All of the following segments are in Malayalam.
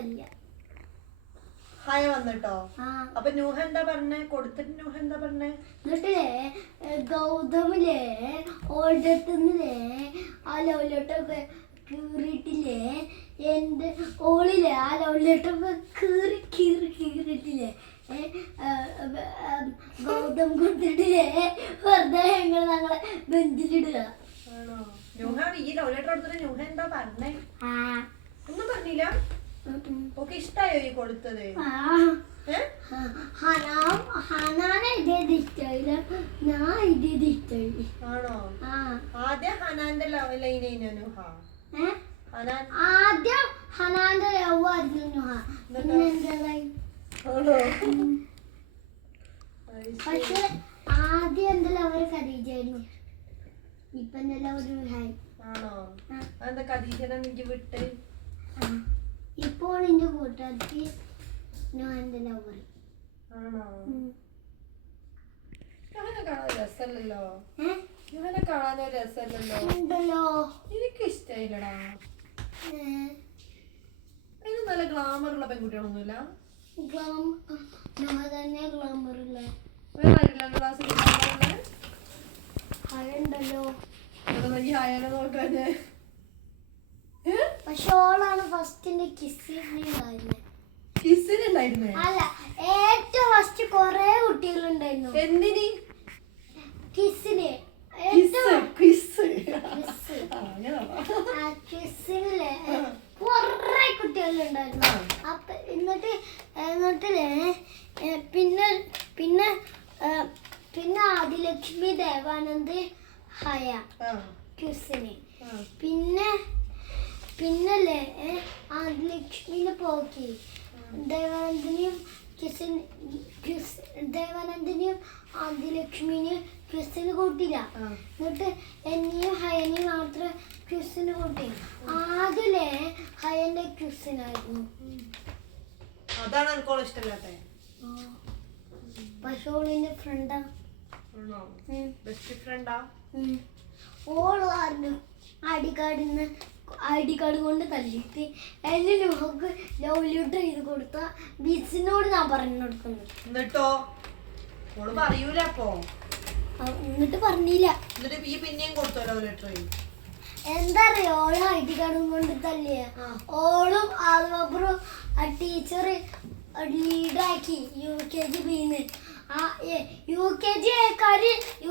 തല്ല ഹായ വന്നിട്ടോ. അപ്പൊ നൂഹ എന്താ പറഞ്ഞേ? കൊടുത്തിട്ട് നൂഹ എന്താ പറഞ്ഞേ? എന്നിട്ടില്ലേ ഗൗതമില്ലേ ഓടത്തുന്നില്ലേ ആ ലൗലോട്ടൊക്കെ കീറിയിട്ടില്ലേ എന്ത് ഓളില്ലേ ആ ലൗലോട്ടൊക്കെ കീറിയിട്ടില്ലേ ഗൗതം കൊടുത്തിട്ടില്ലേ വെറുതെ ഞങ്ങളെ ബെഞ്ചിലിടുക. ആണോ? നൂഹ ഈ ലവ് ലെറ്റർ കൊടുത്തിട്ട് നൂഹ എന്താ പറഞ്ഞേ? ഒന്നും പറഞ്ഞില്ല. ഓക്കെ, ഇഷ്ടായോ ഈ കൊടുത്തത്? ആണോ? ആദ്യം ഹനാന്റെ ലൈനേനോ നൂഹ? ആദ്യം ഹനാന്റെ ലവ് ആയിരുന്നു നൂഹ. പക്ഷെ ആദ്യം എന്റെ ലവർ ഖദീജയായിരുന്നു. ഇപ്പൊ എന്റെ ലവർ ഹായ്. ആണോ? അതെന്താ ഖദീജനെ എനിക്ക് വിട്ട്? ഇപ്പോൾ എന്റെ കൂട്ടുകാർക്ക് എന്റെ ലവർ. ആണോ? യോഹനെ കാണാൻ രസമല്ലല്ലോ. യോഹനെ കാണാൻ രസമല്ലല്ലോ. എനിക്ക് ഇഷ്ടായില്ലടാ. അതിന് നല്ല ഗ്ലാമറുള്ള പെൺകുട്ടികളൊന്നുമില്ല. പക്ഷെ ഓളാണ് ഫസ്റ്റിന്റെ കിസ്സിനുണ്ടായിരുന്നേ? അല്ല, ഏറ്റവും ഫസ്റ്റ് കൊറേ കുട്ടികളുണ്ടായിരുന്നു. എന്തിന്? കിസ്സിന്. കിസ്സിനില്ലേ കൊറേ കുട്ടികളുണ്ടായിരുന്നു. അപ്പൊ എന്നിട്ടില്ലേ പിന്നെ പിന്നെ പിന്നെ ആദിലക്ഷ്മി ദേവാനന്ദ് ഹയ ക്രിസ്സിന്. പിന്നല്ലേ ആദിലക്ഷ്മിനെ പോക്കി ദേവാനന്ദിനെയും ദേവാനന്ദിനെയും ആദിലക്ഷ്മിനെയും ക്രിസ്സിന് കൂട്ടില്ല. എന്നിട്ട് എന്നെയും ഹയനെയും മാത്രം ക്രിസ്സിന് കൂട്ടി. ആദ്യല്ലേ ഹയന്റെ ക്രിസ്സിനായിരുന്നു. അതാണ് എനിക്കോളം ഇഷ്ടമില്ലാത്തെ. പക്ഷെ ഓളിന്റെ ഫ്രണ്ടാ. ബെസ്റ്റ് ഫ്രണ്ടാ? ഓള് പറഞ്ഞു ഐ ഡി കാർഡ് കൊണ്ട് തല്ലിയിട്ട് എന്നെ നമുക്ക് ലവ് ലെറ്റർ ചെയ്ത് കൊടുത്ത ബീച്ചിനോട് ഞാൻ പറഞ്ഞു കൊടുക്കുന്നു. എന്നിട്ടോ? ഓള് പറയൂല. അപ്പൊ എന്നിട്ട് പറഞ്ഞില്ല. എന്നിട്ട് ഈ പിന്നെയും കൊടുത്തോ ലവ് ലെറ്റർ? എന്താ അറിയോ, ഓള് ഐ ഡി കാർഡും കൊണ്ട് തല്ലിയ ഓളും ആദ്യപ്പുറം ആ ടീച്ചർ ലീഡാക്കി UKG ബിന്ന്.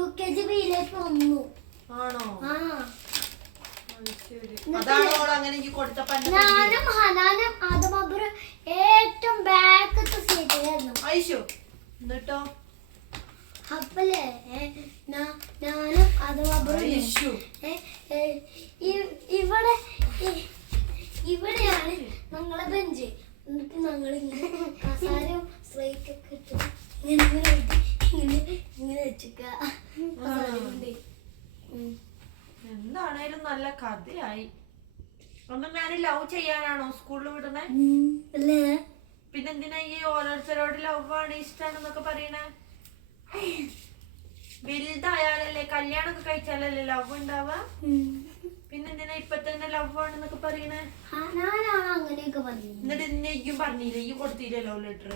UKG ബിയിലേക്ക് വന്നു. ആണോ? ഞാനും ഹനാനും ആദമാപുരം ഏറ്റവും ബാക്കത്തെ സീറ്റിലായിരുന്നു. എന്നിട്ടോ? അപ്പല്ലേ ഞാനും ആദമാപുരം ഇവിടെയാണ് ഞങ്ങളെ ബെഞ്ച്. എന്നിട്ട് ഞങ്ങൾ കസാരവും സ്ലൈറ്റൊക്കെ ഇട്ട് ഇങ്ങനെ വെച്ചിക്ക. എന്താണേലും നല്ല കഥയായി. ഒന്നും ഞാൻ ലവ് ചെയ്യാനാണോ സ്കൂളിൽ വിടുന്നേ? പിന്നെന്തിനാ ഈ ഓരോരുത്തരോട് ലവ് ആണ് ഇഷ്ടാണെന്നൊക്കെ പറയണേ? വലുതായാലല്ലേ, കല്യാണമൊക്കെ കഴിച്ചാലല്ലേ ലവ് ഉണ്ടാവുക. പിന്നെന്തിനാ ഇപ്പൊ തന്നെ ലവ് ആണെന്നൊക്കെ പറയണേ? അങ്ങനെയൊക്കെ പറഞ്ഞു. എന്നിട്ട് ഇയ്യും പറഞ്ഞില്ലേ, ഈ കൊടുത്തില്ലേ ലവ് ലെറ്റർ?